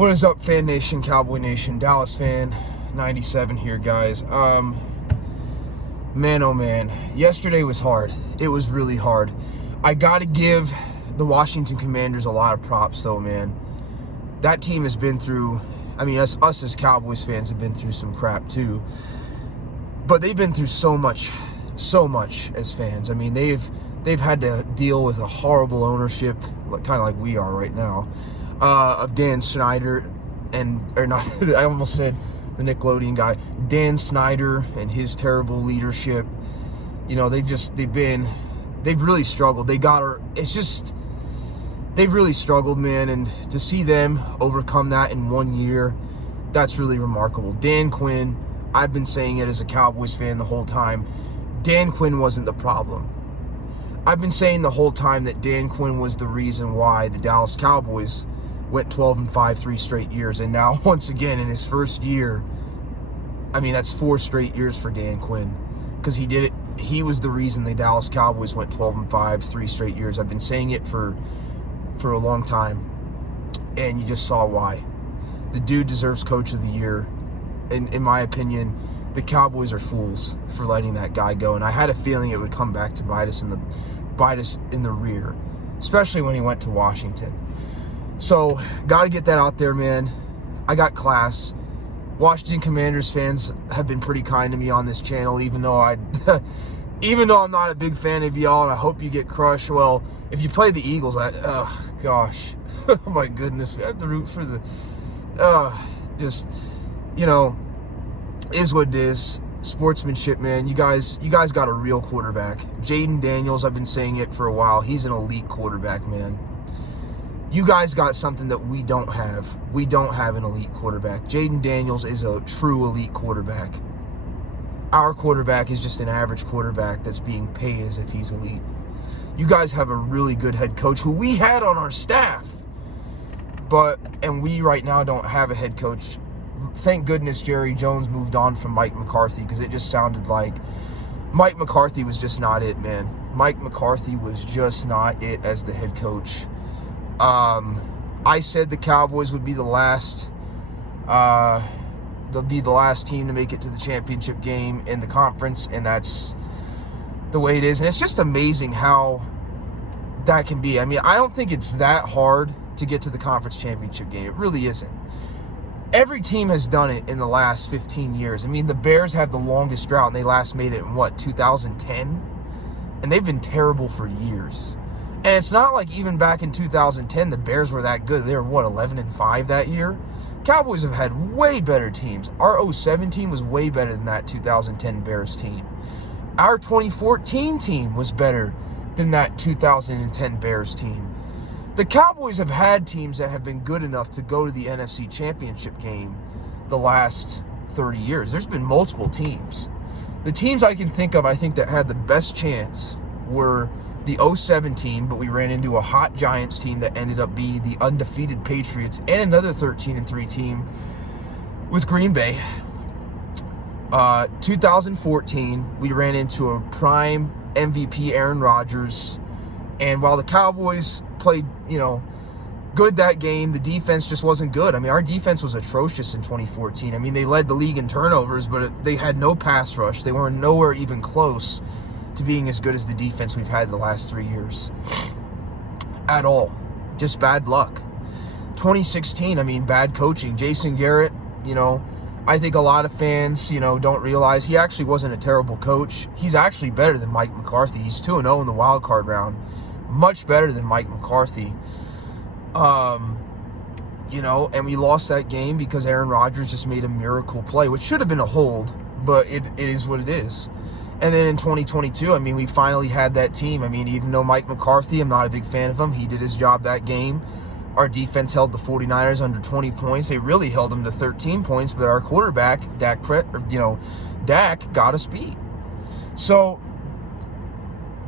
What is up, Fan Nation, Cowboy Nation, Dallas Fan 97 here, guys. Man, oh man, yesterday was hard. It was really hard. I gotta give the Washington Commanders a lot of props, though, man. That team has been through, I mean, us as Cowboys fans have been through some crap too, but they've been through so much as fans. I mean, they've had to deal with a horrible ownership, kind of like we are right now, of Dan Snyder I almost said the Nickelodeon guy, Dan Snyder, and his terrible leadership. You know, they've really struggled. They've really struggled, man, and to see them overcome that in 1 year, that's really remarkable. Dan Quinn, I've been saying it as a Cowboys fan the whole time, Dan Quinn wasn't the problem. I've been saying the whole time that Dan Quinn was the reason why the Dallas Cowboys went 12-5 3 straight years, and now once again in his first year, I mean, that's 4 straight years for Dan Quinn, because he did it. He was the reason the Dallas Cowboys went 12-5 3 straight years. I've been saying it for a long time, and you just saw why. The dude deserves Coach of the Year. In my opinion, the Cowboys are fools for letting that guy go, and I had a feeling it would come back to bite us in the rear, especially when he went to Washington. So, got to get that out there, man. I got class. Washington Commanders fans have been pretty kind to me on this channel, even though I'm not a big fan of y'all, and I hope you get crushed. Well, if you play the Eagles, oh gosh, oh my goodness, I have to root for the, just, you know, is what it is. Sportsmanship, man. You guys got a real quarterback. Jaden Daniels, I've been saying it for a while. He's an elite quarterback, man. You guys got something that we don't have. We don't have an elite quarterback. Jaden Daniels is a true elite quarterback. Our quarterback is just an average quarterback that's being paid as if he's elite. You guys have a really good head coach who we had on our staff. And we right now don't have a head coach. Thank goodness Jerry Jones moved on from Mike McCarthy, because it just sounded like Mike McCarthy was just not it, man. Mike McCarthy was just not it as the head coach. I said the Cowboys would be the last. They'll be the last team to make it to the championship game in the conference, and that's the way it is. And it's just amazing how that can be. I mean, I don't think it's that hard to get to the conference championship game. It really isn't. Every team has done it in the last 15 years. I mean, the Bears had the longest drought, and they last made it in, 2010? And they've been terrible for years. And it's not like even back in 2010, the Bears were that good. They were, 11-5 that year? Cowboys have had way better teams. Our 07 team was way better than that 2010 Bears team. Our 2014 team was better than that 2010 Bears team. The Cowboys have had teams that have been good enough to go to the NFC Championship game the last 30 years. There's been multiple teams. The teams I can think of, I think, that had the best chance were the 07 team, but we ran into a hot Giants team that ended up being the undefeated Patriots, and another 13-3 team with Green Bay. 2014, we ran into a prime MVP Aaron Rodgers, and while the Cowboys played, good that game, the defense just wasn't good. I mean, our defense was atrocious in 2014. I mean, they led the league in turnovers, but they had no pass rush. They were nowhere even close to being as good as the defense we've had the last 3 years. At all. Just bad luck. 2016, I mean, bad coaching. Jason Garrett, I think a lot of fans, don't realize he actually wasn't a terrible coach. He's actually better than Mike McCarthy. He's 2-0 in the wild card round. Much better than Mike McCarthy. And we lost that game because Aaron Rodgers just made a miracle play, which should have been a hold, but it is what it is. And then in 2022, I mean, we finally had that team. I mean, even though Mike McCarthy, I'm not a big fan of him, he did his job that game. Our defense held the 49ers under 20 points. They really held them to 13 points, but our quarterback, Dak got us beat. So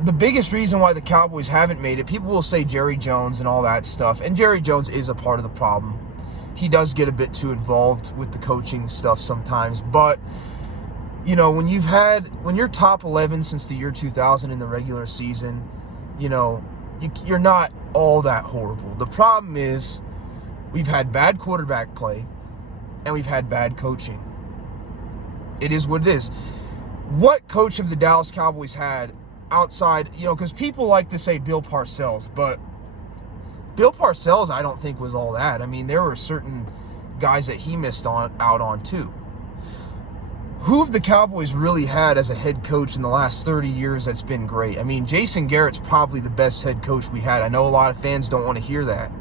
the biggest reason why the Cowboys haven't made it, people will say Jerry Jones and all that stuff, and Jerry Jones is a part of the problem. He does get a bit too involved with the coaching stuff sometimes, but when you're top 11 since the year 2000 in the regular season, you're not all that horrible. The problem is We've had bad quarterback play, and we've had bad coaching. It is what it is. What coach have the Dallas Cowboys had outside, because people like to say Bill Parcells, but Bill Parcells I don't think was all that. I mean, there were certain guys that he missed out on too. Who have the Cowboys really had as a head coach in the last 30 years that's been great? I mean, Jason Garrett's probably the best head coach we had. I know a lot of fans don't want to hear that.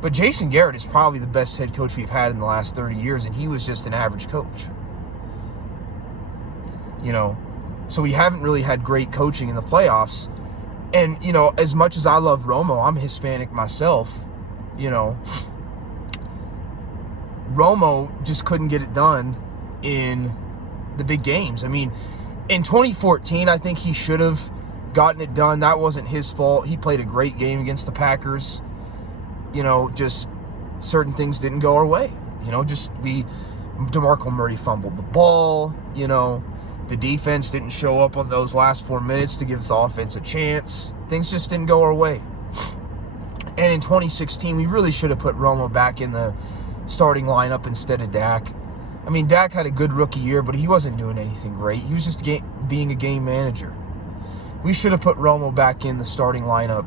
But Jason Garrett is probably the best head coach we've had in the last 30 years, and he was just an average coach. So we haven't really had great coaching in the playoffs. And, as much as I love Romo, I'm Hispanic myself, Romo just couldn't get it done in the big games. I mean, in 2014, I think he should have gotten it done. That wasn't his fault. He played a great game against the Packers. Just certain things didn't go our way. DeMarco Murray fumbled the ball. The defense didn't show up on those last 4 minutes to give the offense a chance. Things just didn't go our way. And in 2016, we really should have put Romo back in the starting lineup instead of Dak. I mean, Dak had a good rookie year, but he wasn't doing anything great. He was just being a game manager. We should have put Romo back in the starting lineup,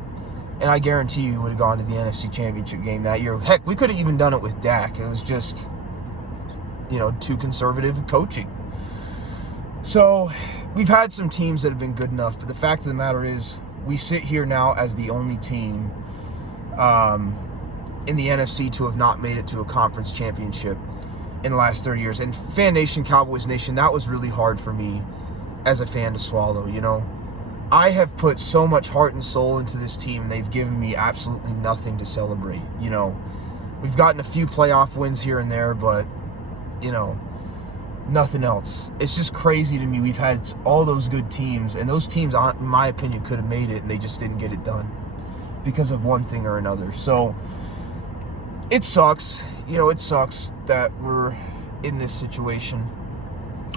and I guarantee you we would have gone to the NFC Championship game that year. Heck, we could have even done it with Dak. It was just, too conservative coaching. So, we've had some teams that have been good enough, but the fact of the matter is, we sit here now as the only team in the NFC to have not made it to a conference championship in the last 30 years. And Fan Nation, Cowboys Nation, that was really hard for me as a fan to swallow, I have put so much heart and soul into this team, and they've given me absolutely nothing to celebrate. We've gotten a few playoff wins here and there, but, nothing else. It's just crazy to me. We've had all those good teams, and those teams, in my opinion, could have made it, and they just didn't get it done because of one thing or another. So, it sucks. It sucks that we're in this situation.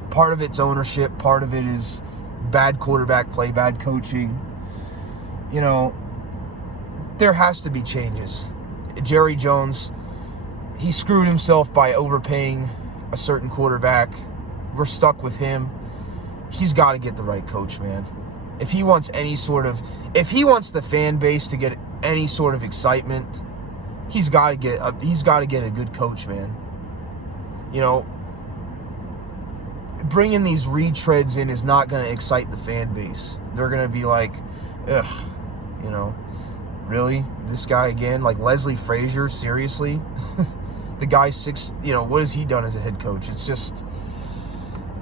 Part of it's ownership. Part of it is bad quarterback play, bad coaching. There has to be changes. Jerry Jones, he screwed himself by overpaying a certain quarterback. We're stuck with him. He's got to get the right coach, man. If he wants the fan base to get any sort of excitement, he's got to get a good coach, man. Bringing these retreads in is not going to excite the fan base. They're going to be like, ugh, really? This guy again? Like Leslie Frazier? Seriously? The guy's what has he done as a head coach? It's just,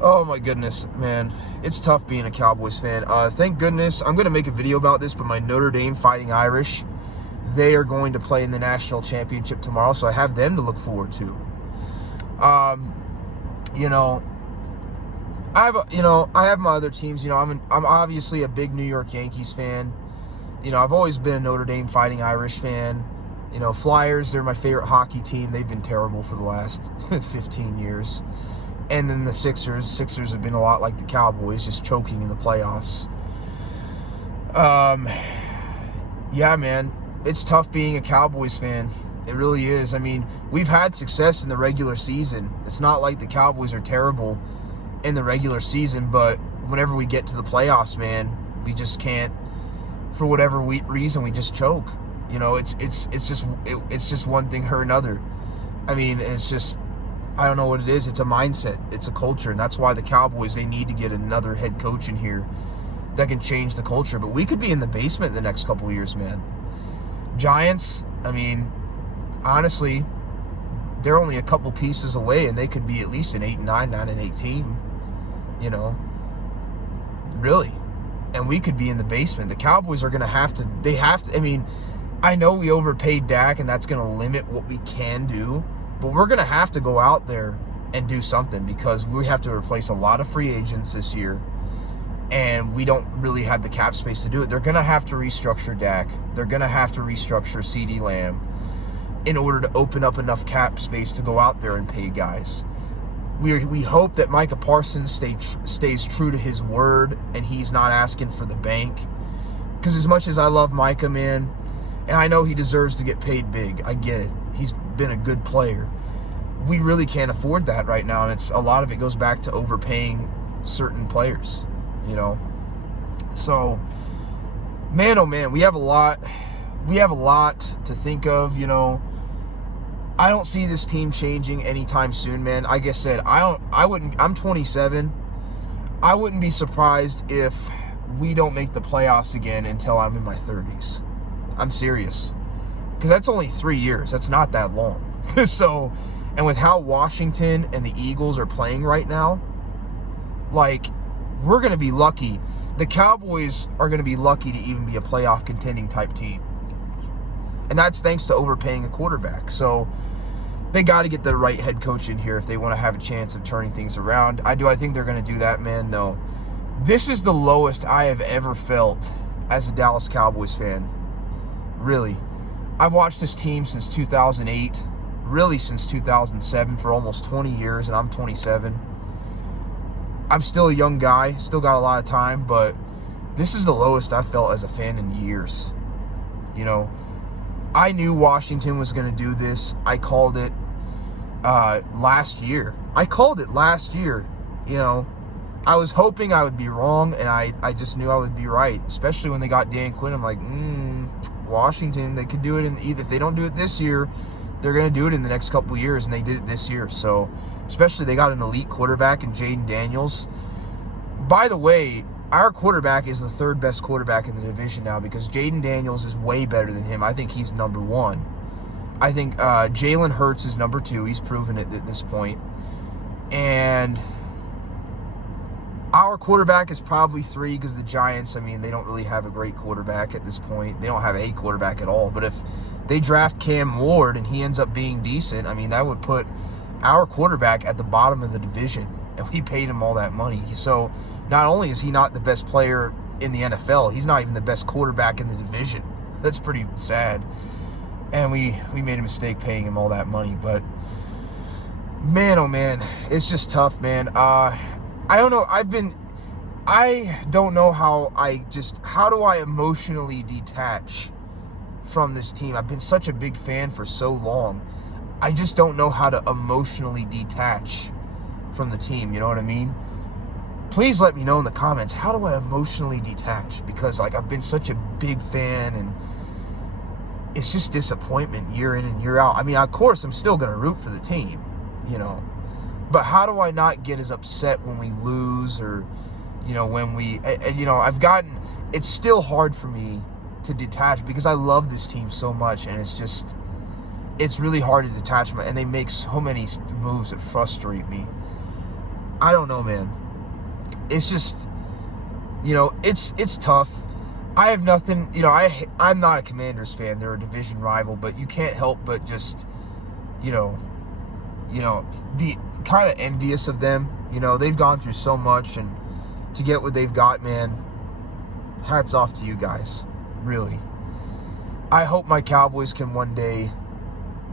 oh my goodness, man. It's tough being a Cowboys fan. Thank goodness, I'm going to make a video about this, but my Notre Dame Fighting Irish, they are going to play in the national championship tomorrow, so I have them to look forward to. I have my other teams. I'm obviously a big New York Yankees fan. I've always been a Notre Dame Fighting Irish fan. Flyers, they're my favorite hockey team. They've been terrible for the last 15 years. And then the Sixers have been a lot like the Cowboys, just choking in the playoffs. Yeah, man, it's tough being a Cowboys fan. It really is. I mean, we've had success in the regular season. It's not like the Cowboys are terrible in the regular season, but whenever we get to the playoffs, man, we just can't, for whatever reason, we just choke. It's just one thing or another. I mean, it's just, I don't know what it is. It's a mindset. It's a culture, and that's why the Cowboys, they need to get another head coach in here that can change the culture. But we could be in the basement in the next couple of years, man. Giants, I mean, honestly, they're only a couple pieces away, and they could be at least an 8-9, 9-8 team. Really. And we could be in the basement. The Cowboys are going to have to, I mean, I know we overpaid Dak, and that's going to limit what we can do, but we're going to have to go out there and do something because we have to replace a lot of free agents this year, and we don't really have the cap space to do it. They're going to have to restructure Dak. They're going to have to restructure CeeDee Lamb in order to open up enough cap space to go out there and pay guys. We hope that Micah Parsons stays true to his word, and he's not asking for the bank. Because as much as I love Micah, man, and I know he deserves to get paid big, I get it. been a good player. We really can't afford that right now, and a lot of it goes back to overpaying certain players, you know. So, man, oh man, we have a lot to think of, you know. I don't see this team changing anytime soon, man. Like I said, I'm 27. I wouldn't be surprised if we don't make the playoffs again until I'm in my 30s. I'm serious. Because that's only 3 years. That's not that long. So, and with how Washington and the Eagles are playing right now, like, we're going to be lucky. The Cowboys are going to be lucky to even be a playoff contending type team. And that's thanks to overpaying a quarterback. So they got to get the right head coach in here if they want to have a chance of turning things around. I think they're going to do that, man? No. This is the lowest I have ever felt as a Dallas Cowboys fan. Really. I've watched this team since 2008, really since 2007, for almost 20 years, and I'm 27. I'm still a young guy, still got a lot of time, but this is the lowest I've felt as a fan in years. You know, I knew Washington was going to do this. I called it last year. You know. I was hoping I would be wrong, and I just knew I would be right, especially when they got Dan Quinn. I'm like, Washington, they could do it if they don't do it this year, they're going to do it in the next couple of years, and they did it this year. So, especially they got an elite quarterback in Jaden Daniels. By the way, our quarterback is the third best quarterback in the division now because Jaden Daniels is way better than him. I think he's number one. I think Jalen Hurts is number two. He's proven it at this point. And our quarterback is probably three because the Giants, I mean, they don't really have a great quarterback at this point. They don't have a quarterback at all. But if they draft Cam Ward and he ends up being decent, I mean, that would put our quarterback at the bottom of the division. And we paid him all that money. So not only is he not the best player in the NFL, he's not even the best quarterback in the division. That's pretty sad. And we made a mistake paying him all that money. But, man, oh, man, it's just tough, man. I don't know. I don't know how do I emotionally detach from this team? I've been such a big fan for so long. I just don't know how to emotionally detach from the team. You know what I mean? Please let me know in the comments, how do I emotionally detach? Because, like, I've been such a big fan, and it's just disappointment year in and year out. I mean, of course, I'm still going to root for the team, you know. But how do I not get as upset when we lose, or, you know, when we, you know, it's still hard for me to detach because I love this team so much, and it's really hard to detach, and they make so many moves that frustrate me. I don't know, man. It's just, you know, it's tough. I have nothing, you know, I'm not a Commanders fan. They're a division rival, but you can't help but just, you know, be kind of envious of them. You know, they've gone through so much, and to get what they've got, man, hats off to you guys, really. I hope my Cowboys can one day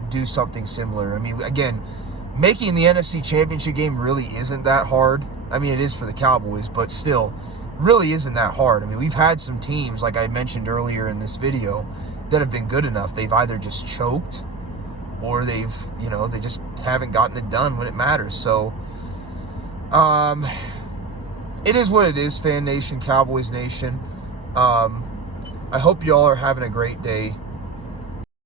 do something similar. I mean, again, making the NFC Championship game really isn't that hard. I mean, it is for the Cowboys, but still, really isn't that hard. I mean, we've had some teams, like I mentioned earlier in this video, that have been good enough. They've either just choked, or they've, you know, they just haven't gotten it done when it matters. So, it is what it is, Fan Nation, Cowboys Nation. I hope y'all are having a great day.